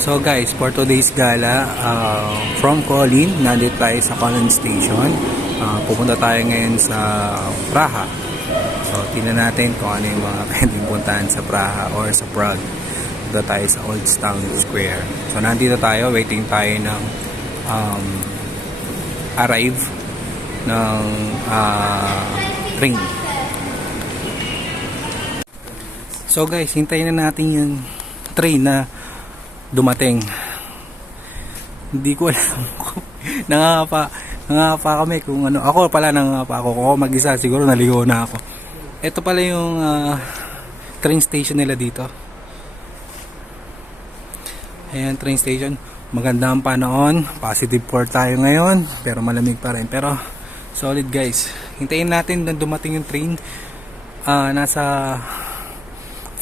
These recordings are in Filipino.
So guys, for today's gala, from Colin, nandito tayo sa Colin Station. Pupunta tayo ngayon sa Praha. So tingnan natin kung ano yung mga pwedeng puntahan sa Praha or sa Prague. Punta tayo sa Old Town Square. So nandito tayo, waiting tayo ng arrive ng train. So guys, hintayin na natin yung train na dumating. Hindi ko alam kung nangangapa kami kung ano. Ako pala nangangapa ako. Kung ako mag-isa siguro naligo na ako. Ito pala yung train station nila dito. Ayan, train station. Maganda ang panahon. Positive 4 tayo ngayon. Pero malamig pa rin. Pero solid guys. Hintayin natin na dumating yung train. Nasa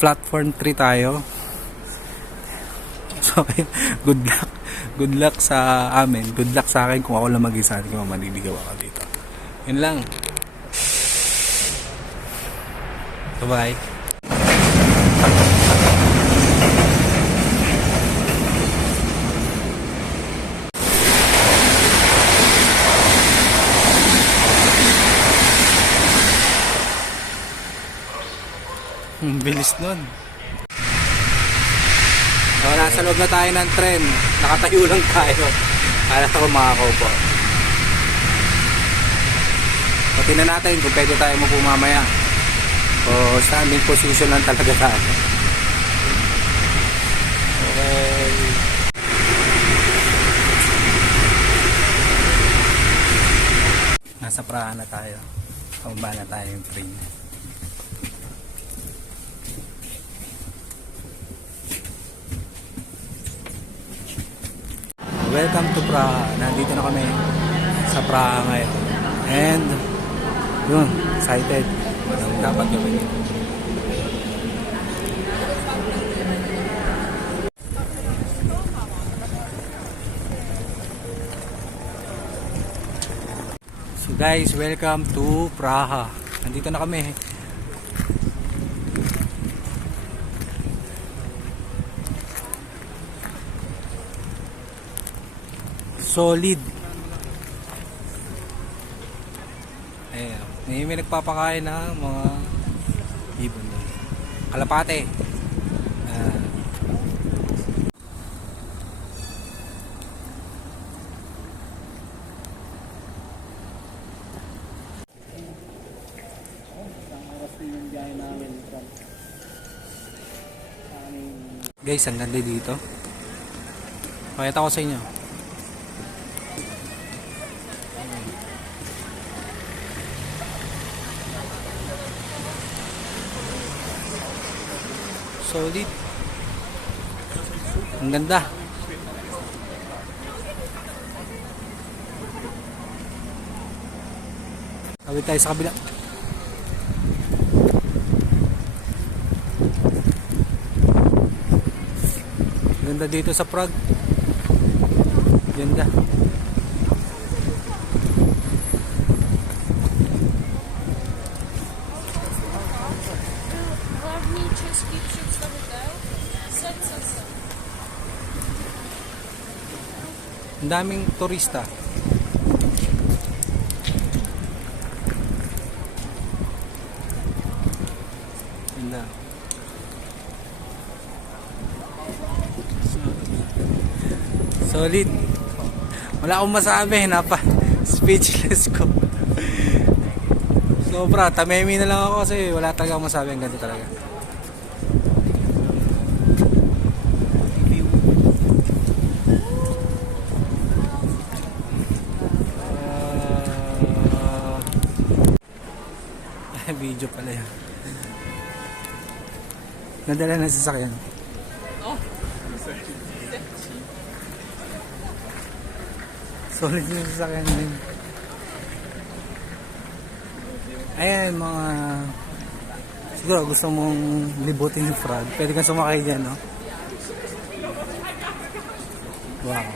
platform 3 tayo. So, good luck. Good luck sa amin. Good luck sa akin kung ako lang mag-isa. Hindi ko maniligaw ako dito. Yun lang. Bye-bye. Bilis nun. So, nasa loob na tayo ng tren. Nakatayo lang tayo. Kala ko makakaupo. So, tingnan natin kung pwede tayo mo mamaya. O standing position lang talaga tayo. Okay. Nasa Praha na tayo. Pababa na tayo yung train. Welcome to Praha. Nandito na kami sa Praha ngayon. And yun, excited. Anong dapat gawin yun. So guys, welcome to Praha. Nandito na kami. Solid. Ayan. May nagpapakain na mga ibon. Kalapate. Guys, ang ganda dito. Pakita ko sa inyo. Solid. Ang ganda. Kawit tayo sa kabila. Ganda dito sa Prague. Ganda. Ang daming turista. Ganda. Solid. Wala akong masabi. Speechless ko. Sobra. Tamemi na lang ako kasi wala talaga akong masabi. Ang ganda talaga. Video pala yan. Nadala na sasakyan. Oh. Solid yung sasakyan din. Ayan mga siguro gusto mong libutin yung Prague. Pwede kang sumakay dyan, no? Wow.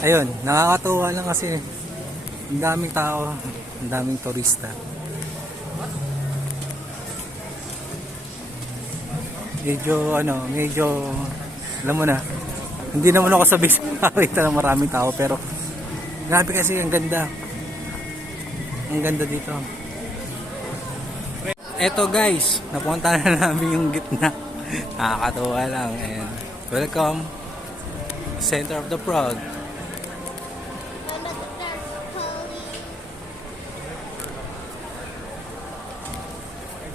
Ayun, nakakatuwa lang kasi Ang daming tao, ang daming turista. Medyo, alam mo na, hindi naman ako sabi sa nakita ng maraming tao, pero grabe kasi ang ganda. Ang ganda dito. Eto guys, napunta na namin yung gitna. Nakakatuwa lang. And welcome, center of the Prague.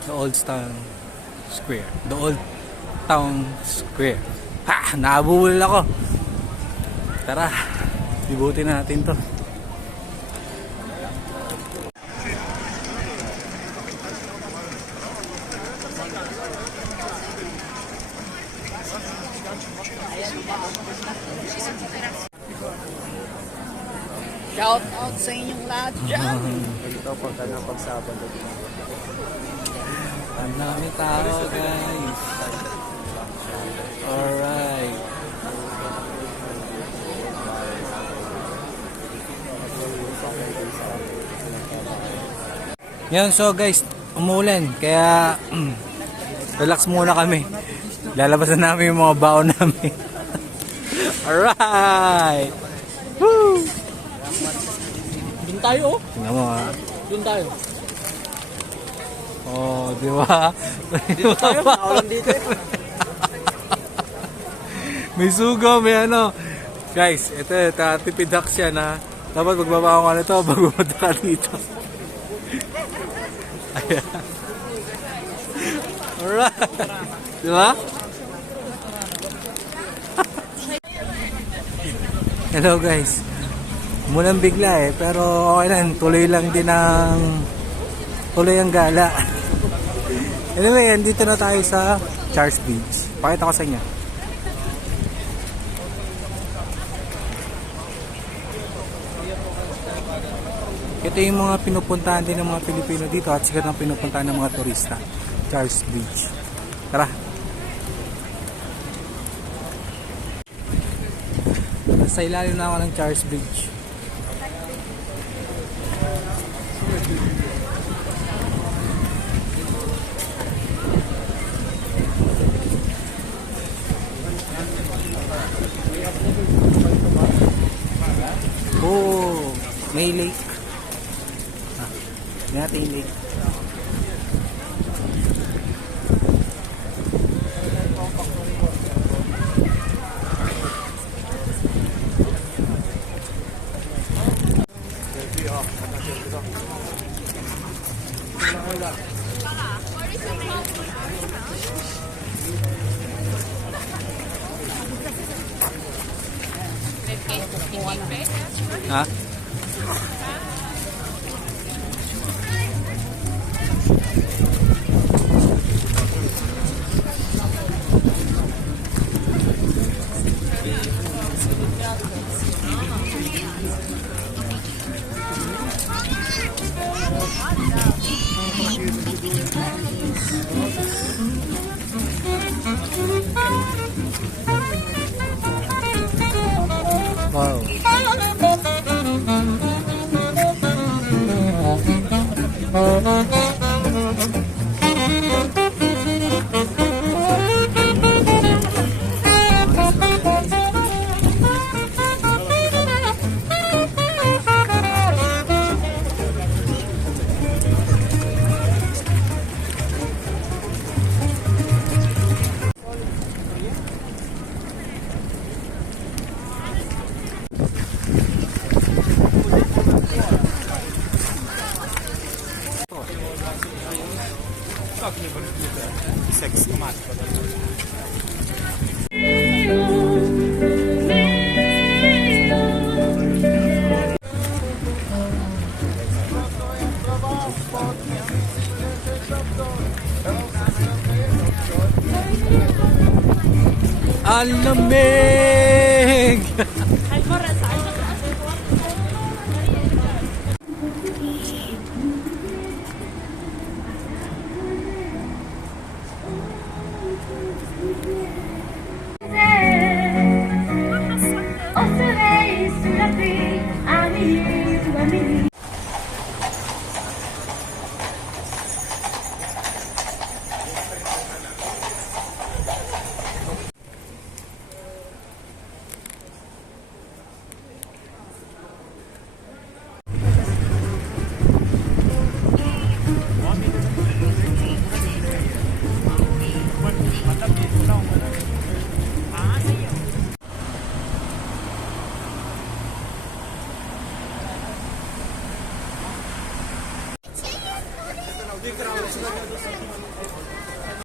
The Old Town Square. The Old Town Square. Ha! Nabubul ako. Tara, ibutin natin to. Shout out sa inyong lahat dyan. Ito pagka ng pagsabado. Ang dami tao guys. Alright. Yan, so guys, umulan. Kaya relax muna kami. Lalabasan namin yung mga baon namin. Alright. Woo! Doon tayo oh. Tingnan mo ha. Doon tayo. Oh, di ba? Dito tayo. Naulan dito eh. May sugo, may ano. Guys, ito tipid hacks yan ha. Dapat magbaba ko nito bago pumunta ka dito. Ayan. Alright. Di ba? Hello guys. Umulan bigla eh, pero okay lang. Tuloy lang din ang gala. Anyway, andito na tayo sa Charles Beach. Pakita ko sa inyo. Ito yung mga pinupuntahan din ng mga Pilipino dito at sikat ang pinupuntahan ng mga turista. Charles Beach. Tara! Nasa ilalim na ako ng Charles Beach. Oh, may lake. May natin lake. Ha? Wow. Sexy mat. Alamig! Osserei sulla qui, amici, tu amici. sila nag